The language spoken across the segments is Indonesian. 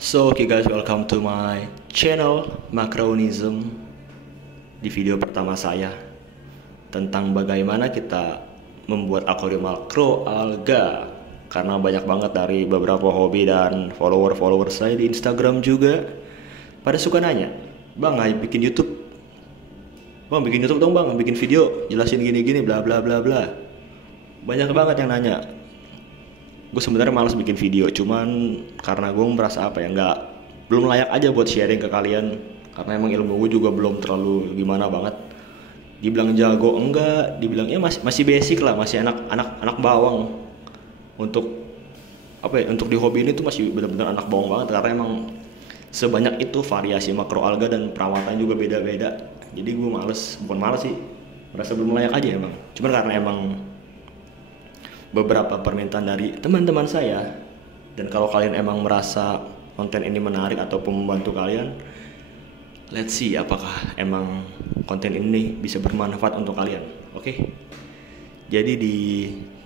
So okay guys, welcome to my channel Macronism. Di video pertama saya tentang bagaimana kita membuat akuarium makroalga. Karena banyak banget dari beberapa hobi dan follower saya di Instagram juga pada suka nanya, "Bang, ayo bikin YouTube. Bang, bikin YouTube dong bang, bikin video jelasin gini-gini bla bla bla bla." Banyak banget yang nanya. Gue sebenarnya malas bikin video, cuman karena gue merasa belum layak aja buat sharing ke kalian, karena emang ilmu gue juga belum terlalu gimana banget. Dibilang jago enggak, dibilang ya masih basic lah, masih anak bawang untuk untuk di hobi ini tuh masih benar-benar anak bawang banget, karena emang sebanyak itu variasi makroalga dan perawatan juga beda-beda. Jadi gue bukan males sih, merasa belum layak aja emang. Cuman karena emang beberapa permintaan dari teman-teman saya, dan kalau kalian emang merasa konten ini menarik ataupun membantu kalian, let's see apakah emang konten ini bisa bermanfaat untuk kalian. Oke? Jadi di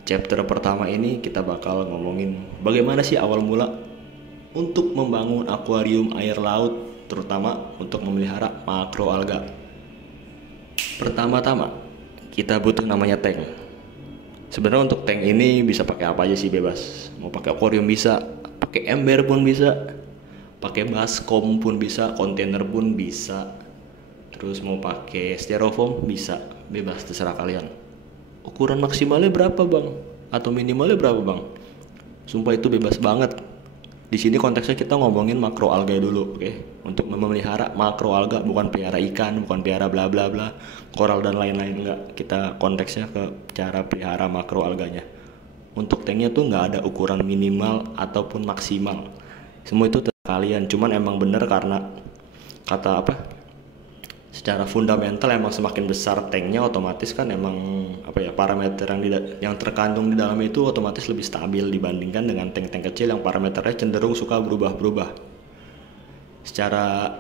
chapter pertama ini kita bakal ngomongin bagaimana sih awal mula untuk membangun akuarium air laut, terutama untuk memelihara makroalga. Pertama-tama kita butuh namanya tank. Sebenarnya untuk tank ini bisa pakai apa aja sih, bebas. Mau pakai akuarium bisa, pakai ember pun bisa, pakai baskom pun bisa, kontainer pun bisa. Terus mau pakai styrofoam bisa, bebas terserah kalian. Ukuran maksimalnya berapa bang? Atau minimalnya berapa bang? Sumpah itu bebas banget. Di sini konteksnya kita ngomongin makroalga dulu, oke? Untuk memelihara makroalga, bukan pelihara ikan, bukan pelihara bla bla bla, koral dan lain-lain, enggak. Kita konteksnya ke cara pelihara makroalganya. Untuk tanknya tuh nggak ada ukuran minimal ataupun maksimal. Semua itu terserah kalian. Cuman emang bener karena secara fundamental emang semakin besar tanknya, otomatis kan emang parameter yang terkandung di dalamnya itu otomatis lebih stabil dibandingkan dengan tank-tank kecil yang parameternya cenderung suka berubah-berubah. Secara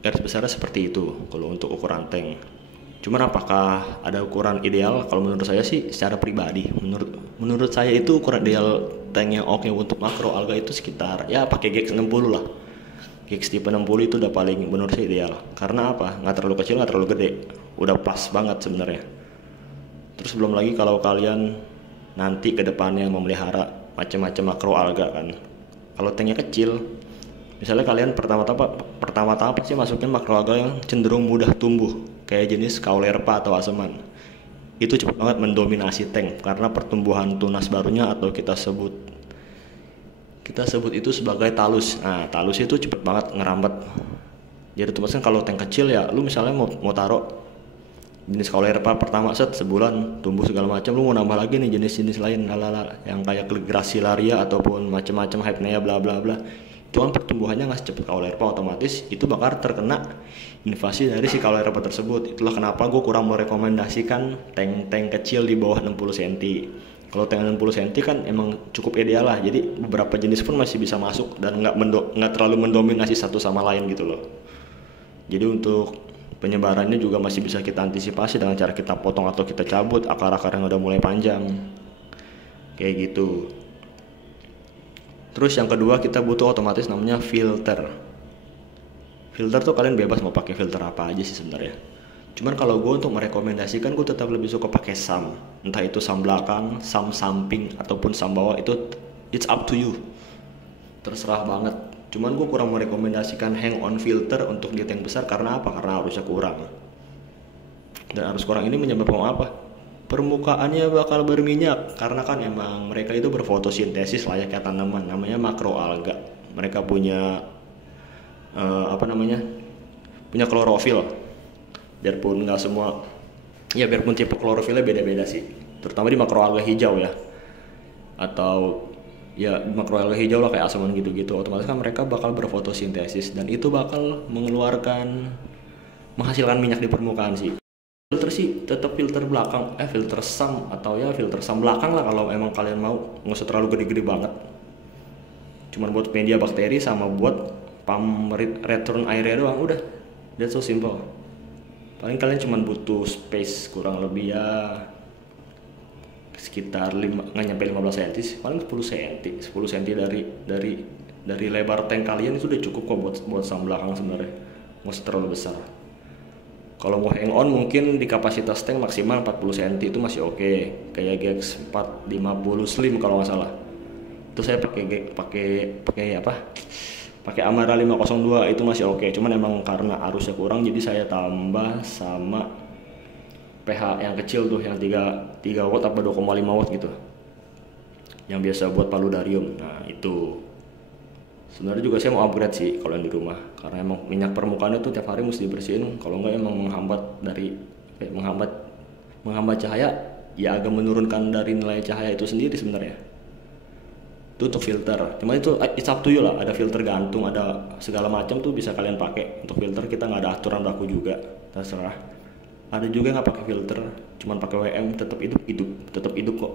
garis besarnya seperti itu kalau untuk ukuran tank. Cuman apakah ada ukuran ideal? Kalau menurut saya sih secara pribadi, menurut saya itu ukuran ideal tank yang oke untuk makroalga itu sekitar ya pakai GX 60 lah. GX tipe 60 itu udah paling menurut saya ideal. Karena apa? Nggak terlalu kecil, nggak terlalu gede. Udah pas banget sebenarnya. Terus belum lagi kalau kalian nanti ke depannya memelihara macam-macam makroalga kan. Kalau tanknya kecil, misalnya kalian pertama-tama pasti masukin makroalga yang cenderung mudah tumbuh, kayak jenis Caulerpa atau Aseman. Itu cepat banget mendominasi tank karena pertumbuhan tunas barunya, atau kita sebut itu sebagai talus. Nah, talus itu cepet banget ngerambat. Jadi otomatis kan kalau tank kecil ya, lu misalnya mau taruh jenis Caulerpa pertama sebulan tumbuh segala macam, lu mau nambah lagi nih jenis-jenis lain yang kayak Gracilaria ataupun macam-macam Hypnea bla bla bla. Itu kan pertumbuhannya nggak secepat Caulerpa, otomatis itu bakal terkena invasi dari si Caulerpa tersebut. Itulah kenapa gue kurang merekomendasikan tank-tank kecil di bawah 60 cm. Kalau tank 60 cm kan emang cukup ideal lah. Jadi beberapa jenis pun masih bisa masuk dan nggak terlalu mendominasi satu sama lain gitu loh. Jadi untuk penyebarannya juga masih bisa kita antisipasi dengan cara kita potong atau kita cabut akar-akar yang udah mulai panjang. Kayak gitu. Terus yang kedua kita butuh otomatis namanya filter. Filter tuh kalian bebas mau pakai filter apa aja sih sebenarnya. Cuman kalau gue untuk merekomendasikan, gue tetap lebih suka pakai SAM. Entah itu SAM belakang, SAM samping, ataupun SAM bawah, itu it's up to you. Terserah banget. Cuman gue kurang merekomendasikan hang on filter untuk di tank besar. Karena apa? Karena arusnya kurang. Dan arus kurang ini menyebabkan apa? Permukaannya bakal berminyak. Karena kan emang mereka itu berfotosintesis layaknya tanaman. Namanya makroalga. Mereka punya punya klorofil. Biarpun tipe klorofilnya beda-beda sih, terutama di makroalga hijau ya, atau ya makroalga hijau lah kayak Aseman gitu-gitu. Otomatis kan mereka bakal berfotosintesis dan itu bakal menghasilkan minyak di permukaan sih. Filter sih tetap filter belakang, filter SAM atau ya filter SAM belakang lah kalau emang kalian mau, nggak usah terlalu gede-gede banget. Cuman buat media bakteri sama buat pump return airnya doang, udah, that's so simple. Paling kalian cuma butuh space kurang lebih ya sekitar nggak nyampe 15 cm, paling 10 cm dari Dari lebar tank kalian itu udah cukup kok buat sang belakang sebenarnya, nggak usah terlalu besar. Kalau mau hang on mungkin di kapasitas tank maksimal 40 cm itu masih oke. Kayak GX 450 Slim kalau nggak salah. Itu saya pakai apa? Pakai Amara 502 itu masih oke. Cuman emang karena arusnya kurang jadi saya tambah sama PH yang kecil tuh yang 3 watt apa 2,5 watt gitu. Yang biasa buat paludarium. Nah, itu. Sebenarnya juga saya mau upgrade sih kalau yang di rumah, karena emang minyak permukaannya tuh tiap hari mesti dibersihin. Kalau nggak emang menghambat cahaya, ya agak menurunkan dari nilai cahaya itu sendiri sebenarnya. Itu untuk filter. Cuma itu it's up to you lah. Ada filter gantung, ada segala macam tuh bisa kalian pakai. Untuk filter kita nggak ada aturan baku juga, terserah. Ada juga nggak pakai filter, cuman pakai WM tetap hidup kok.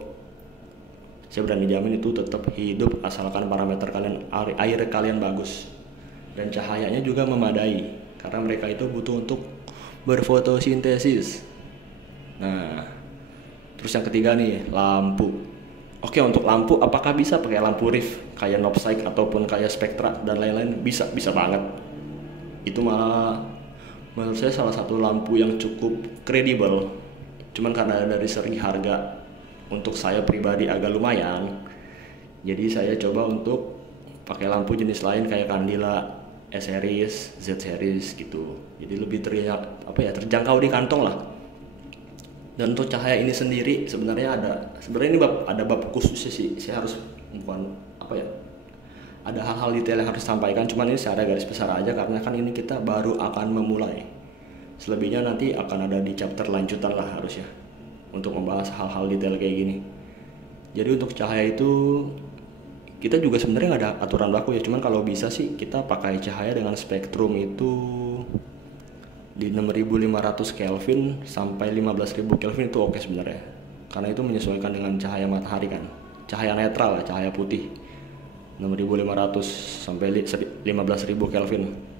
Saya berani jamin itu tetap hidup asalkan parameter kalian air kalian bagus dan cahayanya juga memadai karena mereka itu butuh untuk berfotosintesis. Nah, terus yang ketiga nih, lampu. Oke, untuk lampu apakah bisa pakai lampu RIF kayak Nopsych ataupun kayak Spectra dan lain-lain? Bisa banget. Itu malah menurut saya salah satu lampu yang cukup kredibel. Cuman karena dari segi harga untuk saya pribadi agak lumayan, jadi saya coba untuk pakai lampu jenis lain kayak Candela S series, Z series gitu. Jadi lebih terjangkau di kantong lah. Dan untuk cahaya ini sendiri sebenarnya ini ada bab khususnya sih. Saya harus ada hal-hal detail yang harus disampaikan. Cuman ini secara garis besar aja karena kan ini kita baru akan memulai. Selebihnya nanti akan ada di chapter lanjutan lah harusnya, untuk membahas hal-hal detail kayak gini. Jadi untuk cahaya itu kita juga sebenarnya nggak ada aturan baku ya, cuman kalau bisa sih kita pakai cahaya dengan spektrum itu di 6500 Kelvin sampai 15000 Kelvin itu oke sebenarnya, karena itu menyesuaikan dengan cahaya matahari kan, cahaya netral lah, cahaya putih 6500 sampai 15000 Kelvin.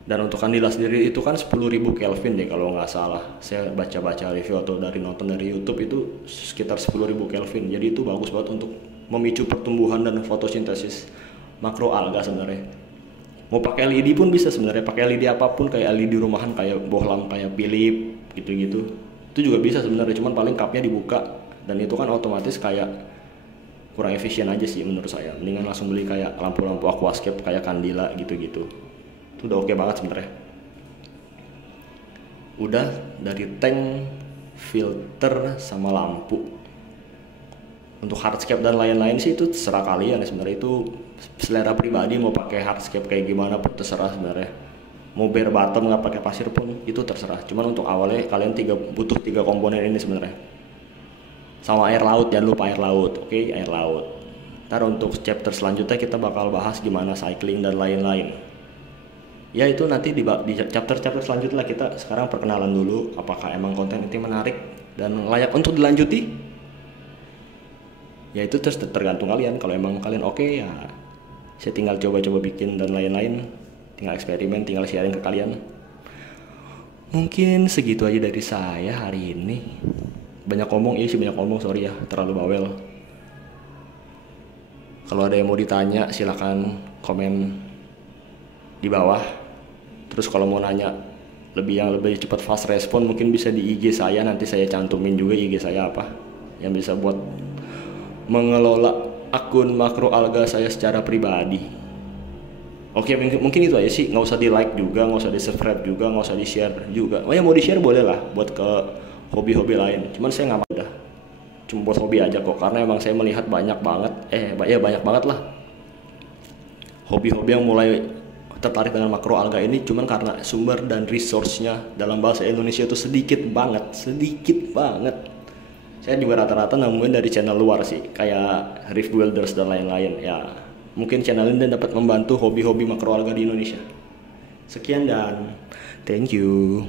Dan untuk Candela sendiri itu kan 10.000 Kelvin deh kalau nggak salah. Saya baca-baca review atau nonton dari YouTube itu sekitar 10.000 Kelvin. Jadi itu bagus banget untuk memicu pertumbuhan dan fotosintesis makroalga sebenarnya. Mau pakai LED pun bisa sebenarnya, pakai LED apapun kayak LED rumahan kayak bohlam kayak Philips gitu-gitu. Itu juga bisa sebenarnya, cuman paling cupnya dibuka dan itu kan otomatis kayak kurang efisien aja sih menurut saya. Mendingan langsung beli kayak lampu-lampu aquascape kayak Candela gitu-gitu. Itu udah oke banget sebenarnya. Udah dari tank, filter sama lampu. Untuk hardscape dan lain-lain sih itu terserah kalian ya sebenarnya, itu selera pribadi. Mau pakai hardscape kayak gimana pun terserah sebenarnya. Mau bare bottom nggak pakai pasir pun itu terserah. Cuman untuk awalnya kalian butuh 3 komponen ini sebenarnya. Sama air laut, jangan lupa air laut. Oke, air laut. Ntar untuk chapter selanjutnya kita bakal bahas gimana cycling dan lain-lain. Ya itu nanti di chapter selanjutnya. Kita sekarang perkenalan dulu apakah emang konten itu menarik dan layak untuk dilanjuti. Ya itu tergantung kalian. Kalau emang kalian oke, ya saya tinggal coba-coba bikin dan lain-lain, tinggal eksperimen, tinggal sharing ke kalian. Mungkin segitu aja dari saya hari ini. Banyak ngomong sorry ya, terlalu bawel. Kalau ada yang mau ditanya silakan komen di bawah. Terus kalau mau nanya yang lebih cepat fast respon mungkin bisa di IG saya, nanti saya cantumin juga IG saya apa yang bisa buat mengelola akun makroalga saya secara pribadi. Oke, mungkin itu aja sih, nggak usah di like juga, nggak usah di subscribe juga, nggak usah di share juga. Oh ya, mau di share boleh lah buat ke hobi-hobi lain, cuman saya nggak mau, cuma buat hobi aja kok, karena emang saya melihat banyak banget lah hobi-hobi yang mulai tertarik dengan makroalga ini, cuman karena sumber dan resource-nya dalam bahasa Indonesia itu sedikit banget. Saya juga rata-rata nemuin dari channel luar sih, kayak Reef Builders dan lain-lain. Ya, mungkin channel ini dapat membantu hobi-hobi makroalga di Indonesia. Sekian dan thank you.